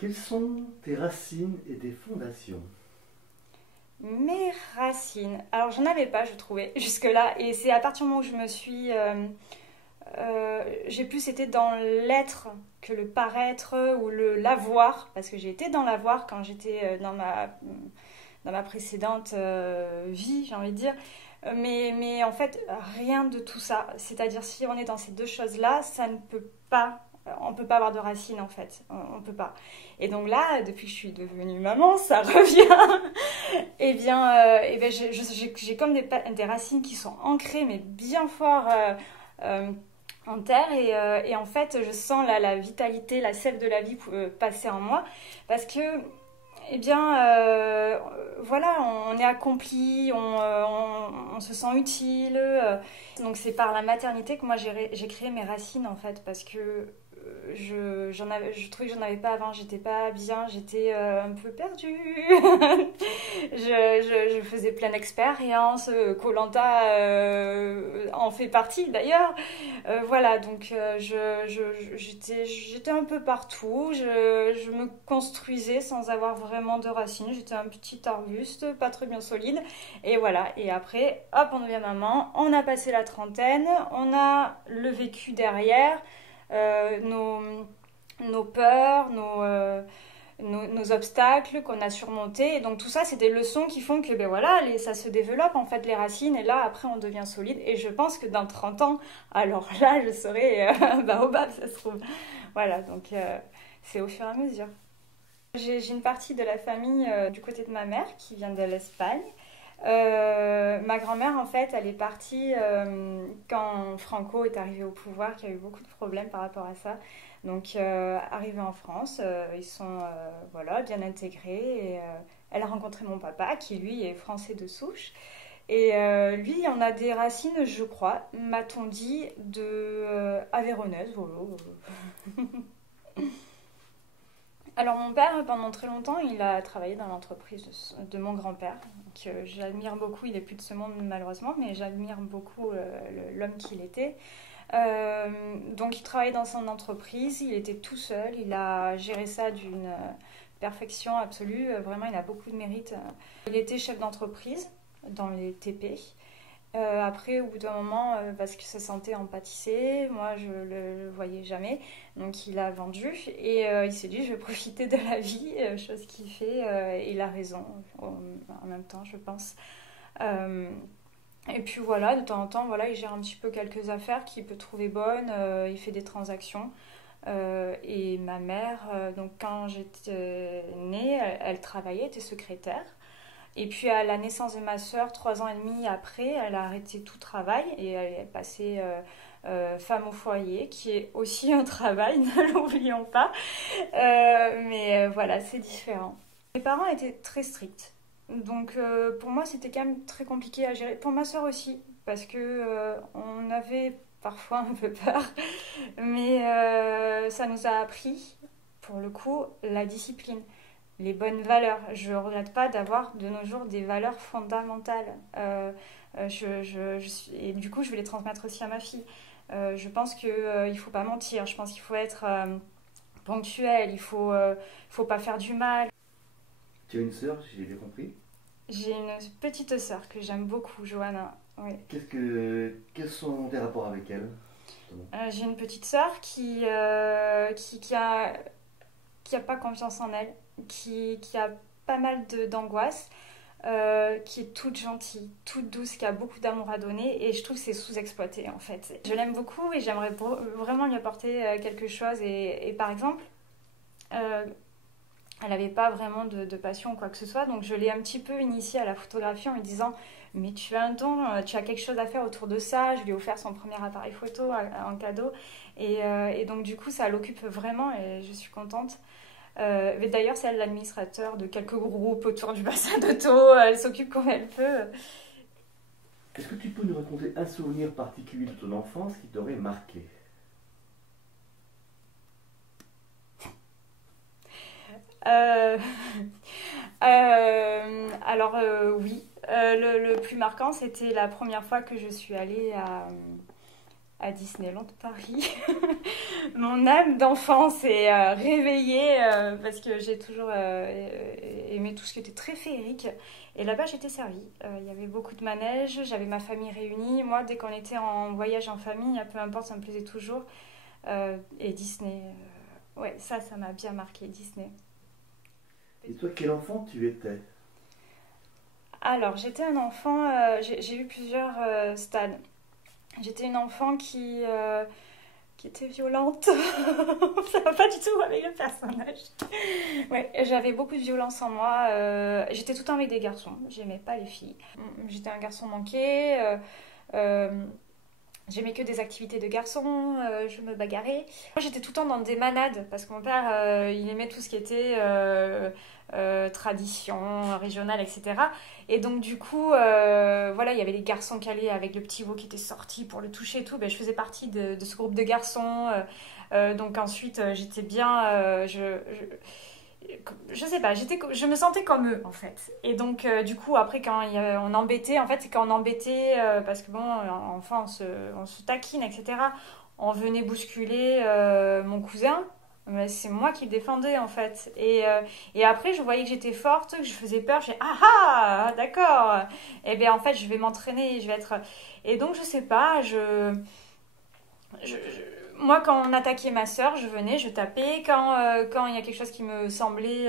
Quelles sont tes racines et tes fondations? Mes racines. Alors, j'en avais pas, je trouvais, jusque-là. Et c'est à partir du moment où je me suis. J'ai plus été dans l'être que le paraître ou le l'avoir. Parce que j'ai été dans l'avoir quand j'étais dans ma précédente vie, j'ai envie de dire. Mais en fait, rien de tout ça. C'est-à-dire, si on est dans ces deux choses-là, ça ne peut pas. On peut pas avoir de racines en fait, on peut pas. Et donc là, depuis que je suis devenue maman, ça revient. Eh bien, j'ai comme des racines qui sont ancrées, mais bien fort euh, en terre. Et en fait, je sens la vitalité, la sève de la vie passer en moi. Parce que, eh bien, voilà, on est accompli, on se sent utile. Donc c'est par la maternité que moi j'ai créé mes racines, en fait. Parce que je trouvais que j'en avais pas avant, j'étais pas bien, j'étais un peu perdue. Je faisais plein d'expériences, koh en fait partie d'ailleurs. Voilà, donc j'étais un peu partout, je me construisais sans avoir vraiment de racines, j'étais un petit arbuste, pas très bien solide. Et voilà, et après, hop, on devient maman, on a passé la trentaine, on a le vécu derrière, nos peurs, nos obstacles qu'on a surmontés. Et donc tout ça, c'est des leçons qui font que ben voilà, ça se développe en fait les racines. Et là, après, on devient solide. Et je pense que dans 30 ans, alors là, je serai un baobab, ça se trouve. Voilà, donc c'est au fur et à mesure. J'ai une partie de la famille du côté de ma mère qui vient de l'Espagne. Ma grand-mère, en fait, elle est partie quand Franco est arrivé au pouvoir, qu'il y a eu beaucoup de problèmes par rapport à ça. Donc, arrivée en France, ils sont voilà, bien intégrés. Et, elle a rencontré mon papa, qui lui est français de souche. Et lui, on a des racines, je crois, m'a-t-on dit, de Aveyronnaise. Voilà. Alors mon père, pendant très longtemps, il a travaillé dans l'entreprise de mon grand-père. Donc j'admire beaucoup, il est plus de ce monde malheureusement, mais j'admire beaucoup l'homme qu'il était. Donc il travaillait dans son entreprise, il était tout seul, il a géré ça d'une perfection absolue. Vraiment, il a beaucoup de mérite. Il était chef d'entreprise dans les TP. Après, au bout d'un moment, parce que sa santé en pâtissait, moi je le voyais jamais, donc il a vendu et il s'est dit je vais profiter de la vie, chose qu'il fait, et il a raison en même temps, je pense. Euh, et puis voilà, de temps en temps, voilà, il gère un petit peu quelques affaires qu'il peut trouver bonnes, il fait des transactions. Et ma mère, donc quand j'étais née, elle travaillait, était secrétaire. Et puis à la naissance de ma sœur, 3 ans et demi après, elle a arrêté tout travail et elle est passée femme au foyer, qui est aussi un travail, ne l'oublions pas. Mais voilà, c'est différent. Mes parents étaient très stricts. Donc pour moi, c'était quand même très compliqué à gérer. Pour ma sœur aussi, parce que on avait parfois un peu peur. Mais ça nous a appris, pour le coup, la discipline, les bonnes valeurs. Je ne regrette pas d'avoir de nos jours des valeurs fondamentales. Et du coup, je vais les transmettre aussi à ma fille. Je pense qu'il ne faut pas mentir, je pense qu'il faut être ponctuel, faut pas faire du mal. Tu as une sœur, si j'ai bien compris. J'ai une petite sœur que j'aime beaucoup, Johanna. Oui. Quels sont tes rapports avec elle, justement? J'ai une petite sœur qui a pas confiance en elle, qui a pas mal d'angoisse, qui est toute gentille, toute douce, qui a beaucoup d'amour à donner et je trouve que c'est sous-exploité en fait. Je l'aime beaucoup et j'aimerais vraiment lui apporter quelque chose et par exemple, euh, elle n'avait pas vraiment de passion ou quoi que ce soit, donc je l'ai un petit peu initiée à la photographie en lui disant mais tu as un don, tu as quelque chose à faire autour de ça. Je lui ai offert son premier appareil photo en cadeau et donc du coup ça l'occupe vraiment et je suis contente. Mais d'ailleurs, c'est elle l'administrateur de quelques groupes autour du bassin de Thau. Elle s'occupe comme elle peut. Est-ce que tu peux nous raconter un souvenir particulier de ton enfance qui t'aurait marqué? Euh, alors, oui. Le plus marquant, c'était la première fois que je suis allée à Disneyland Paris. Mon âme d'enfant s'est réveillée parce que j'ai toujours aimé tout ce qui était très féerique. Et là-bas, j'étais servie. Il y avait beaucoup de manèges, j'avais ma famille réunie. Moi, dès qu'on était en voyage en famille, peu importe, ça me plaisait toujours. Et Disney, ouais, ça m'a bien marqué, Disney. Et toi, quel enfant tu étais? Alors, j'étais un enfant, j'ai eu plusieurs stades. J'étais une enfant qui était violente. Ça va pas du tout avec le personnage. Ouais, j'avais beaucoup de violence en moi. J'étais tout le temps avec des garçons. J'aimais pas les filles. J'étais un garçon manqué. J'aimais que des activités de garçons. Je me bagarrais. Moi, j'étais tout le temps dans des manades parce que mon père, il aimait tout ce qui était tradition régionale, etc. Et donc, du coup, voilà, il y avait les garçons calés avec le petit veau qui était sorti pour le toucher et tout. Ben, je faisais partie de ce groupe de garçons. Donc, ensuite, j'étais bien. Je sais pas, je me sentais comme eux en fait. Et donc, du coup, après, on embêtait, en fait, c'est quand on embêtait, parce que bon, enfin, on se taquine, etc. On venait bousculer mon cousin. Mais c'est moi qui le défendais en fait. Et après, je voyais que j'étais forte, que je faisais peur. J'ai ah ah, d'accord. Et bien en fait, je vais m'entraîner, je vais être. Et donc, je sais pas, je- moi, quand on attaquait ma sœur, je venais, je tapais. Quand il y a quelque chose qui me semblait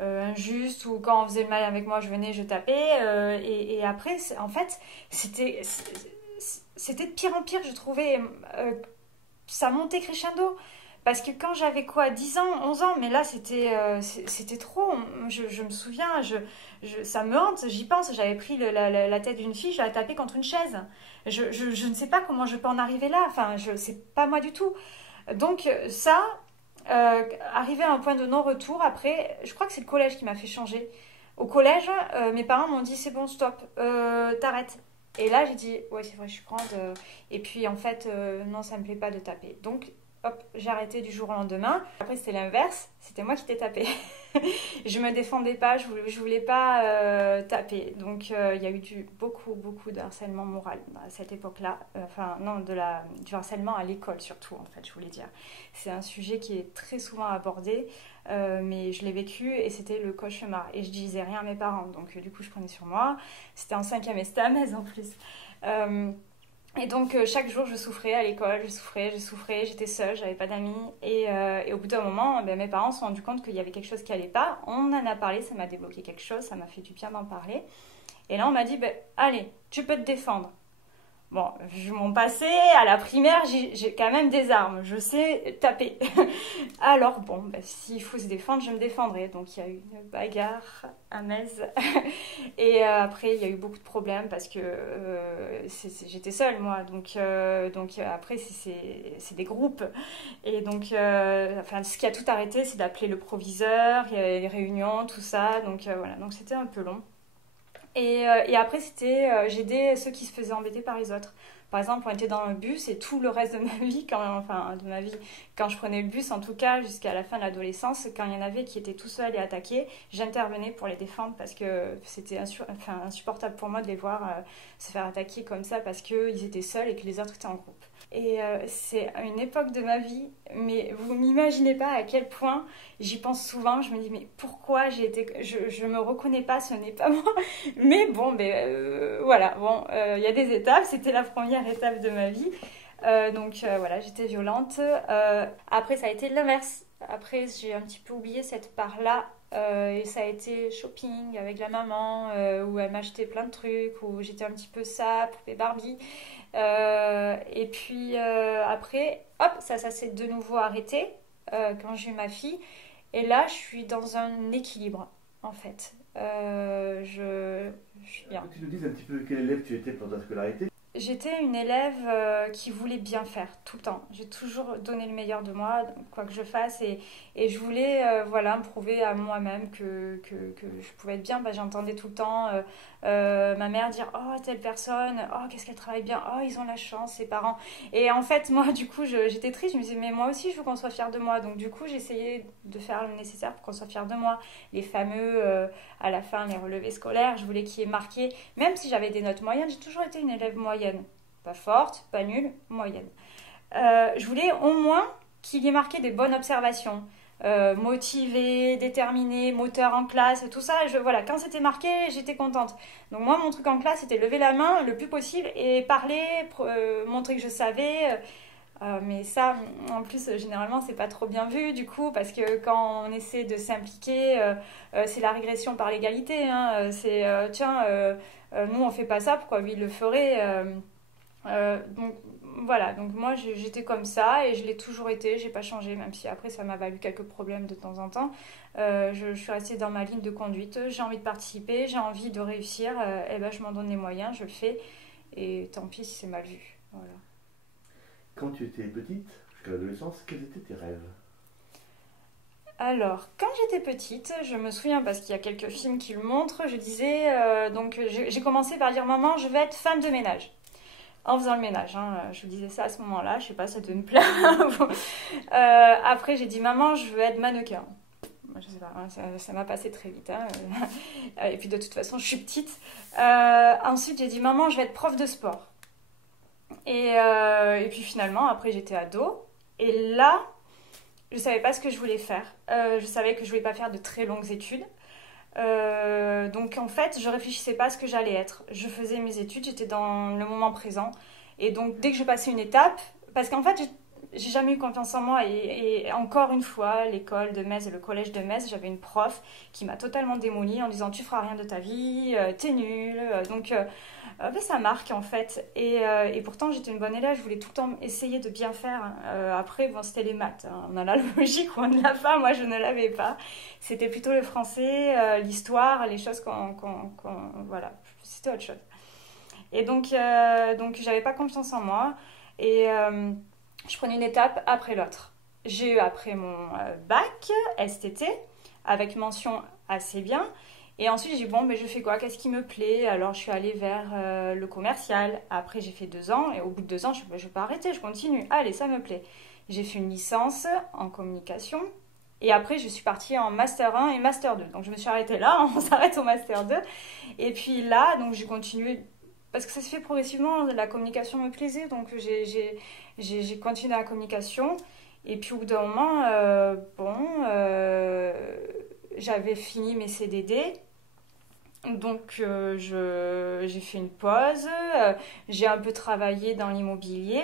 injuste ou quand on faisait le mal avec moi, je venais, je tapais. Et après, en fait, c'était, c'était de pire en pire, je trouvais. Ça montait crescendo. Parce que quand j'avais quoi, 10 ans, 11 ans, mais là c'était trop. Je me souviens, ça me hante, j'y pense. J'avais pris la tête d'une fille, je l'ai tapée contre une chaise. Je ne sais pas comment je peux en arriver là. Enfin, c'est pas moi du tout. Donc, ça, arrivé à un point de non-retour, après, je crois que c'est le collège qui m'a fait changer. Au collège, mes parents m'ont dit c'est bon, stop, t'arrêtes. Et là, j'ai dit ouais, c'est vrai, je suis grande. Et puis, en fait, non, ça me plaît pas de taper. Donc, hop, j'ai arrêté du jour au lendemain. Après, c'était l'inverse, c'était moi qui t'ai tapé. Je me défendais pas, je voulais pas taper. Donc, il y a eu beaucoup de harcèlement moral à cette époque-là. Enfin, non, du harcèlement à l'école surtout, en fait, je voulais dire. C'est un sujet qui est très souvent abordé, mais je l'ai vécu et c'était le cauchemar. Et je disais rien à mes parents, donc du coup, je prenais sur moi. C'était en 5e estamèse en plus. Euh, et donc, chaque jour, je souffrais à l'école, je souffrais, j'étais seule, j'avais pas d'amis. Et au bout d'un moment, ben, mes parents se sont rendus compte qu'il y avait quelque chose qui allait pas. On en a parlé, ça m'a débloqué quelque chose, ça m'a fait du bien d'en parler. Et là, on m'a dit, ben, allez, tu peux te défendre. Bon, vu mon passé, à la primaire, j'ai quand même des armes. Je sais taper. Alors, bon, bah, s'il faut se défendre, je me défendrai. Donc, il y a eu une bagarre à Metz. Et après, il y a eu beaucoup de problèmes parce que j'étais seule, moi. Donc après, c'est des groupes. Et donc, enfin, ce qui a tout arrêté, c'est d'appeler le proviseur. Il y a les réunions, tout ça. Donc, voilà. Donc, c'était un peu long. Et après, j'aidais ceux qui se faisaient embêter par les autres. Par exemple, on était dans le bus et tout le reste de ma vie, quand je prenais le bus, en tout cas jusqu'à la fin de l'adolescence, quand il y en avait qui étaient tout seuls et attaqués, j'intervenais pour les défendre parce que c'était insupportable pour moi de les voir se faire attaquer comme ça parce qu'ils étaient seuls et que les autres étaient en groupe. Et c'est une époque de ma vie, mais vous m'imaginez pas à quel point j'y pense souvent. Je me dis, mais pourquoi je me reconnais pas, ce n'est pas moi. Mais bon, voilà, bon, il y a des étapes. C'était la première étape de ma vie. Donc voilà, j'étais violente. Après, ça a été l'inverse. Après, j'ai un petit peu oublié cette part-là. Et ça a été shopping avec la maman, où elle m'achetait plein de trucs, où j'étais un petit peu ça, poupée Barbie. Et puis après, hop, ça s'est de nouveau arrêté quand j'ai eu ma fille. Et là, je suis dans un équilibre, en fait. Je suis bien. Tu nous dises un petit peu quel élève tu étais pendant ta scolarité? J'étais une élève qui voulait bien faire tout le temps. J'ai toujours donné le meilleur de moi, quoi que je fasse. Et je voulais voilà, me prouver à moi-même que je pouvais être bien. Bah, j'entendais tout le temps ma mère dire «Oh, telle personne, oh, qu'est-ce qu'elle travaille bien, oh, ils ont la chance, ses parents». Et en fait, moi, du coup, j'étais triste. Je me disais «Mais moi aussi, je veux qu'on soit fiers de moi». Donc, du coup, j'essayais de faire le nécessaire pour qu'on soit fiers de moi. Les fameux, à la fin, les relevés scolaires, je voulais qu'ils aient marqué. Même si j'avais des notes moyennes, j'ai toujours été une élève moyenne. Pas forte, pas nulle, moyenne. Je voulais au moins qu'il y ait marqué des bonnes observations. Motivé, déterminé, moteur en classe, tout ça. Voilà, quand c'était marqué, j'étais contente. Donc moi, mon truc en classe, c'était lever la main le plus possible et parler, montrer que je savais. Mais ça, en plus, généralement, c'est pas trop bien vu, du coup, parce que quand on essaie de s'impliquer, c'est la régression par l'égalité. Hein, nous, on fait pas ça, pourquoi lui, il le ferait donc voilà, donc moi j'étais comme ça et je l'ai toujours été, j'ai pas changé, même si après ça m'a valu quelques problèmes de temps en temps. Je suis restée dans ma ligne de conduite, j'ai envie de participer, j'ai envie de réussir, et ben je m'en donne les moyens, je le fais et tant pis si c'est mal vu. Voilà. Quand tu étais petite, jusqu'à l'adolescence, quels étaient tes rêves? Alors, quand j'étais petite, je me souviens parce qu'il y a quelques films qui le montrent, je disais, donc j'ai commencé par dire maman, je vais être femme de ménage. En faisant le ménage, hein. Je vous disais ça à ce moment-là, je sais pas, ça devait me plaire. Après, j'ai dit maman, je veux être mannequin. Je sais pas, hein, ça m'a passé très vite. Hein. Et puis de toute façon, je suis petite. Ensuite, j'ai dit maman, je vais être prof de sport. Et puis finalement, après, j'étais ado. Et là, je savais pas ce que je voulais faire. Je savais que je voulais pas faire de très longues études. Donc en fait, je réfléchissais pas à ce que j'allais être. Je faisais mes études, j'étais dans le moment présent. Et donc dès que je passais une étape, parce qu'en fait, j'ai jamais eu confiance en moi. Et encore une fois, l'école de Metz et le collège de Metz, j'avais une prof qui m'a totalement démolie en disant tu feras rien de ta vie, t'es nulle. Ben, ça marque en fait. Et pourtant, j'étais une bonne élève, je voulais tout le temps essayer de bien faire. Après, bon, c'était les maths. Hein. On a la logique ou on ne l'a pas. Moi, je ne l'avais pas. C'était plutôt le français, l'histoire, les choses voilà, c'était autre chose. Et donc j'avais pas confiance en moi. Et je prenais une étape après l'autre. J'ai eu après mon bac STT avec mention assez bien. Et ensuite, j'ai dit, bon, mais je fais quoi? Qu'est-ce qui me plaît? Alors, je suis allée vers le commercial. Après, j'ai fait 2 ans. Et au bout de 2 ans, je ne vais pas arrêter, je continue. Allez, ça me plaît. J'ai fait une licence en communication. Et après, je suis partie en Master 1 et Master 2. Donc, je me suis arrêtée là. On s'arrête au Master 2. Et puis là, donc, j'ai continué. Parce que ça se fait progressivement. La communication me plaisait. Donc, j'ai continué la communication. Et puis, au bout d'un moment, j'avais fini mes CDD. Donc j'ai fait une pause, j'ai un peu travaillé dans l'immobilier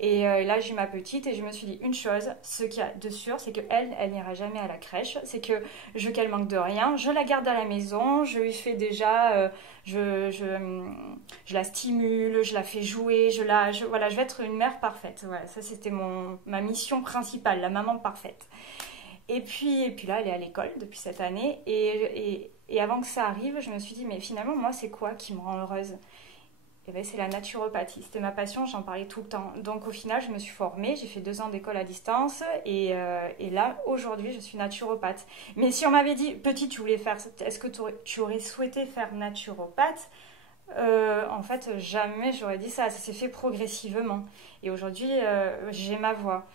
et là j'ai ma petite et je me suis dit une chose, ce qu'il y a de sûr c'est qu'elle n'ira jamais à la crèche, c'est que je veux qu'elle manque de rien, je la garde à la maison, je lui fais déjà, je la stimule, je la fais jouer, voilà, je vais être une mère parfaite, voilà, ça c'était ma mission principale, la maman parfaite. Et puis là, elle est à l'école depuis cette année. Et avant que ça arrive, je me suis dit, mais finalement, moi, c'est quoi qui me rend heureuse? Et bien, c'est la naturopathie. C'était ma passion, j'en parlais tout le temps. Donc, au final, je me suis formée. J'ai fait 2 ans d'école à distance. Et là, aujourd'hui, je suis naturopathe. Mais si on m'avait dit, petite, est-ce que tu aurais souhaité faire naturopathe? En fait, jamais j'aurais dit ça. Ça s'est fait progressivement. Et aujourd'hui, j'ai ma voix.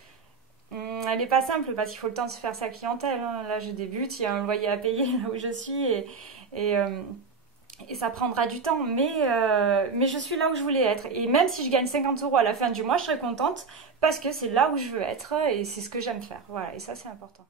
Elle n'est pas simple parce qu'il faut le temps de se faire sa clientèle. Hein. Là, je débute, il y a un loyer à payer là où je suis et ça prendra du temps. Mais je suis là où je voulais être. Et même si je gagne 50 € à la fin du mois, je serai contente parce que c'est là où je veux être et c'est ce que j'aime faire. Voilà, et ça, c'est important.